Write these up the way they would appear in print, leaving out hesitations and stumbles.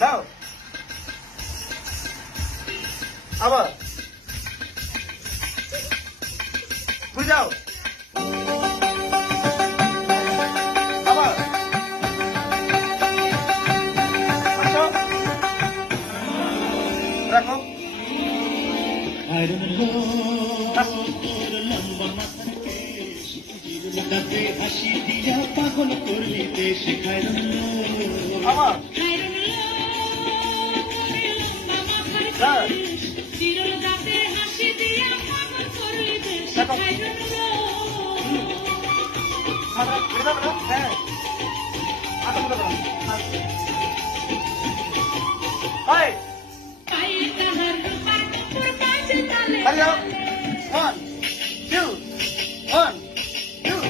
দাও আবার বুঝাও আবার আসো রাখো হাসি দিয়া পাগল করলি দেশ আবার হ্যাঁ One, two, one, two.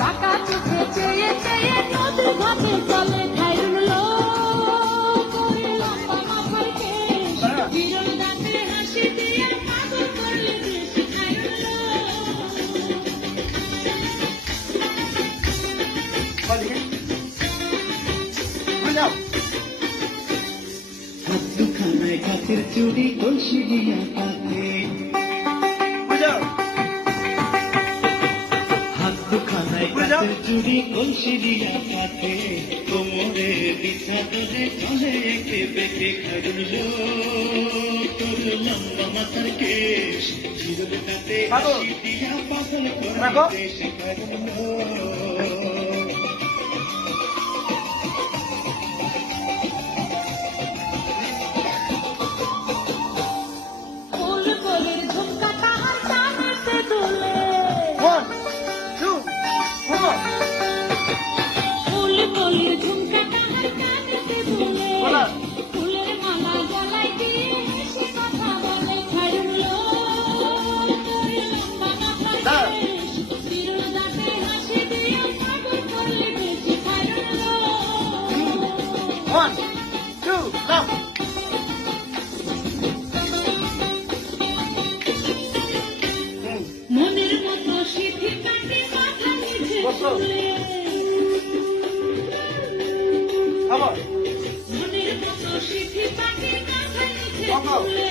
টাকা চোখে চেয়ে চেয়ে নদীর ঘাটে চলে খাইরুল মাথার কেশ বিরল দাঁতে হাসি দিয়ে পাগল করলে দেশ খাইরুল বুঝাও দুখানায় কাছের চুরি কলসি দিয়া পাতে বুঝাও দুখানায় কাছের চুরি কলসি দিয়া পাতে কোমরে বিছা ধরে চলে একে বেঁকে খাইরুল তোর লম্বা মাথার কেশ বিরল দাঁতে হাসি দিয়া পাগল করলি দেশ Khairul One, two, come on. বলা One, two, come. মনের মতো সিদ্ধি কাটে মাথা নিচে বসো। তুলে আবার মনের মতো সিদ্ধি কাটে মাথা নিচে বাবা। তুলে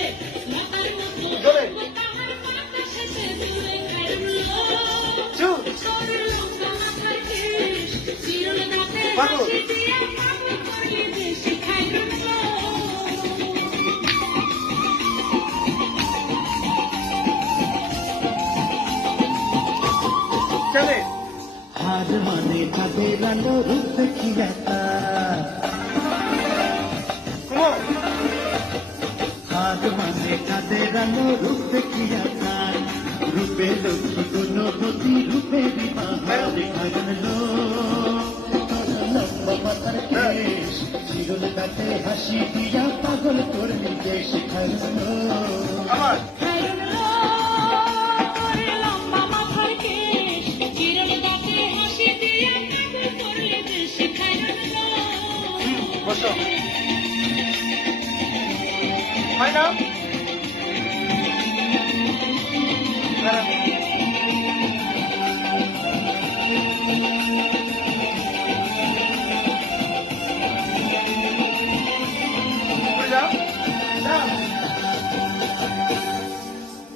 মাথার মতো জোরে। তাহার মাথা শেষে তুলে খাইরুল Two, তোর লম্বা মাথার কেশ চিরল দাঁতে বাবা। হাসি দিয়ে পাগল করলি দেশি খাইরুল চলে হার মানে তাদের আলো রূপ দেখিয়া Come on. হার মানে তাদের আলো রূপ দেখিয়া রূপে লক্ষ্মী গুণবতী রূপে বিবাহারে খাইরুল লম্বা মাথার কেশ চিরল দাঁতে হাসি দিয়া পাগল করলি দেশ খাইরুল আবার লম্বা মাথার কেশ চিরল দাঁতে হাসি দিয়ে পাগল করলে দেশি খাইরুল বসো হয় না